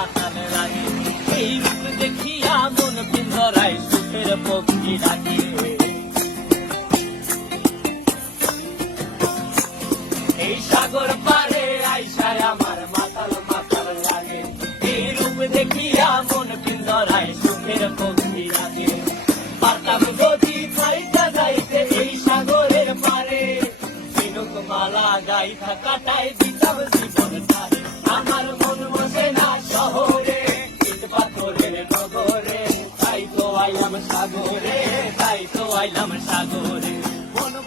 মাতালে লাগে। এই রূপ দেখিয়া মন পিঞ্জরায় সুখের পক্ষী ডাকে এই সাগর পারে আইসায় আমার মাতাল মাতাল লাগে। এই রূপ দেখিয়া মন পিঞ্জরায় সুখের পক্ষী ডাকে পাতাম যদি খাইতে যাইতে এই সাগরের পারে। মালা গাইতা কাটায় দিতাম জীবন আমার সাগরে, তাই তো আইলাম সাগরে।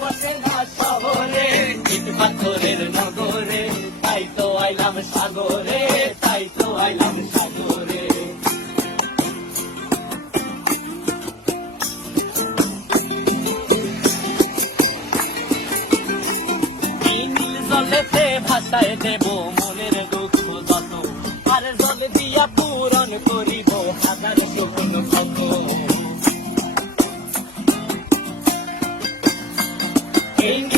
বসে না শহরে, ইট পাথরের নগরে। তাই তো আইলাম সাগরে, তাই তো আইলাম সাগরে। জলেতে ভাসায় দেব মনের দুঃখ যত। আর জল দিয়া পূরণ করিব হাজার সুখ game.